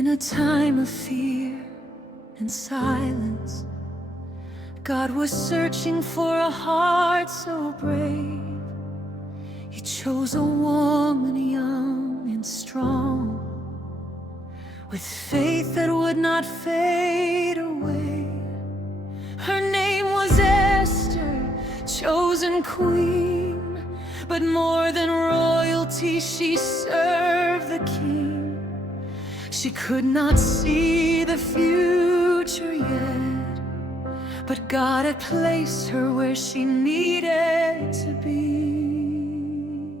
In a time of fear and silence, God was searching for a heart so brave. He chose a woman young and strong, with faith that would not fade away. Her name was Esther, chosen queen, but more than royalty, she served the king. She could not see the future yet, but God had placed her where she needed to be.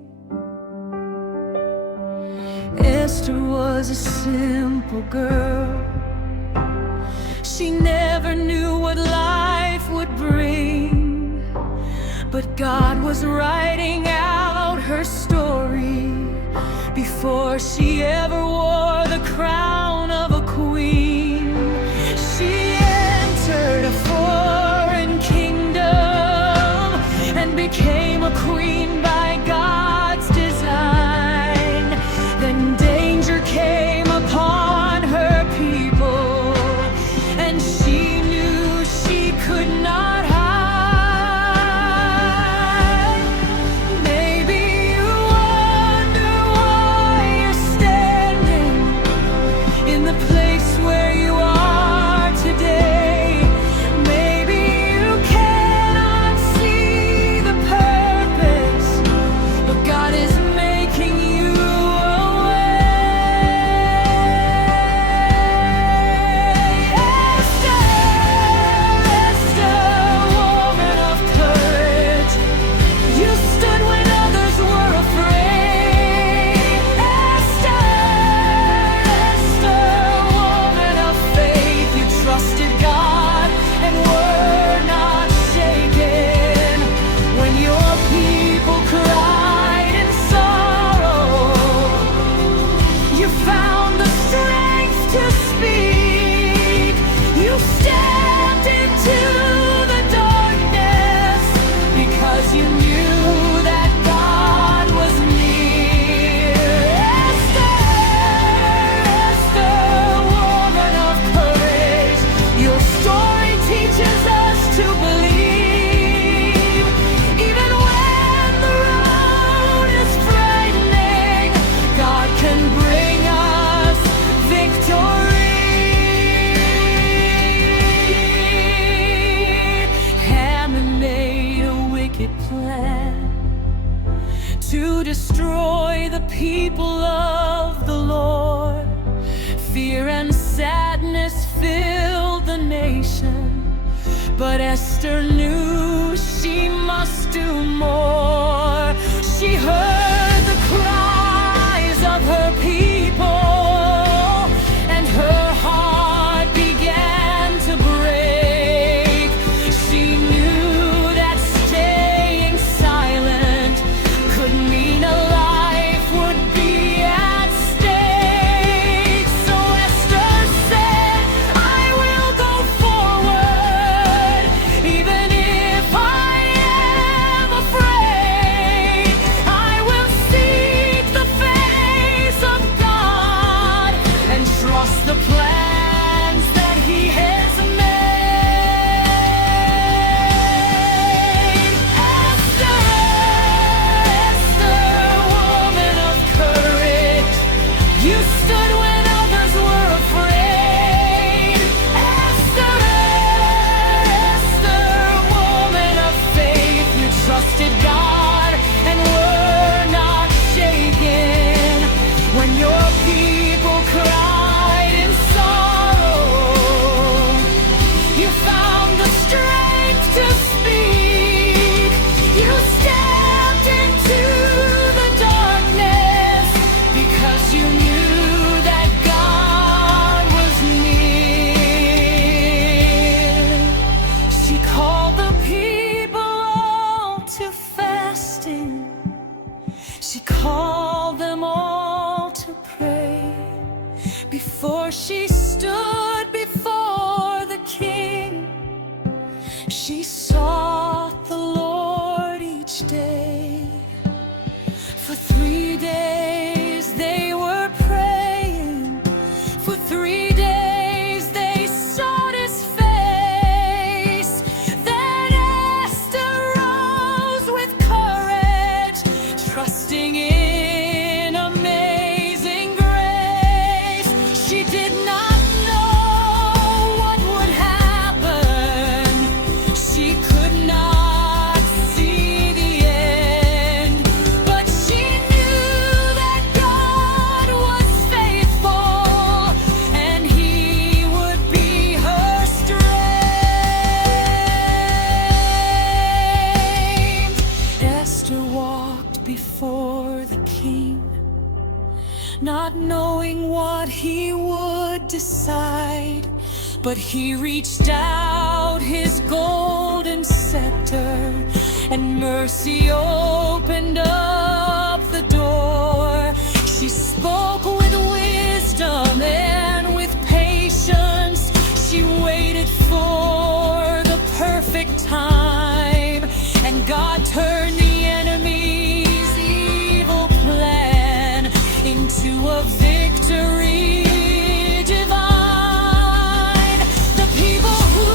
Esther was a simple girl. She never knew what life would bring, but God was writing out her story before she ever wore the crown of a queen. She entered a foreign kingdom and became a queen by God's design. Then danger came upon her people, and she knew she could not hide. Maybe you wonder why you're standing in the place where you are today. Maybe you cannot see the purpose, but God is making you a way. Esther, Esther, woman of courage, you stood when others were afraid. Esther, Esther, woman of faith, you trusted God and were not shaken. When your people cried in sorrow, you found the strength to speak. You stepped into the darkness because you knew that God was near. Esther, Esther, woman of courage, your story teaches us to believe. Even when the road is frightening, God can bring us victory. Haman made a wicked plan to destroy the people of the Lord. Fear and sadness filled the nation, but Esther knew she must do more. She heard the cries of her people, and her heart began to break. She knew that staying silent could mean a life would be at stake. So Esther said, I will go forward, even if I am afraid. I will seek the face of God and trust the plans that He has made. Esther, Esther, woman of courage, you stood when others were afraid. Esther, Esther, woman of faith, you trusted God and were not shaken. When your people cried in sorrow, you found the strength to speak. You stepped into the darkness because you knew that God was near. She called the people all to fasting. She called them all to pray. Before she stood before the king, she sought the Lord each day. For 3 days they were praying. For 3 what he would decide, but he reached out his golden scepter, and mercy opened up the door. She spoke with wisdom and with patience. She waited for the perfect time, and God turned the enemy's evil plan into a victory divine. The people who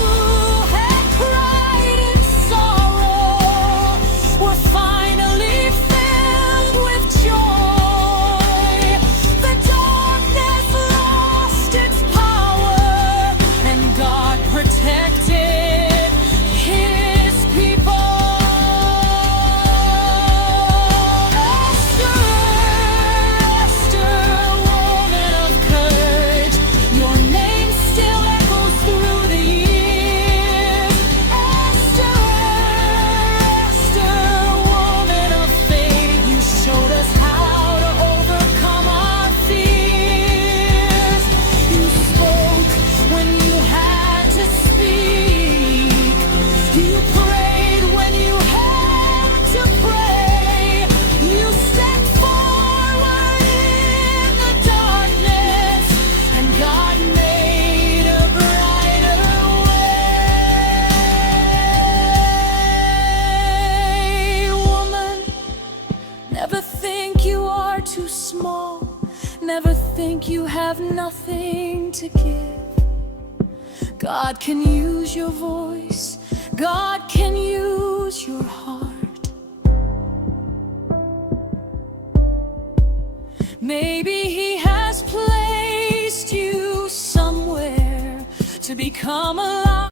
had cried in sorrow were finally filled with joy. The darkness lost its power, and God protected his people. Esther, Esther, woman of courage, your name still echoes through the years. Esther, Esther, woman of faith, you showed us how to overcome our fears. You spoke when you had to speak. You prayed when you had to pray. You stepped forward in the darkness, and God made a brighter way. Woman, never think you are too small. Never think you have nothing to give. God can use your voice. God can use your heart. Maybe he has placed you somewhere to become a light.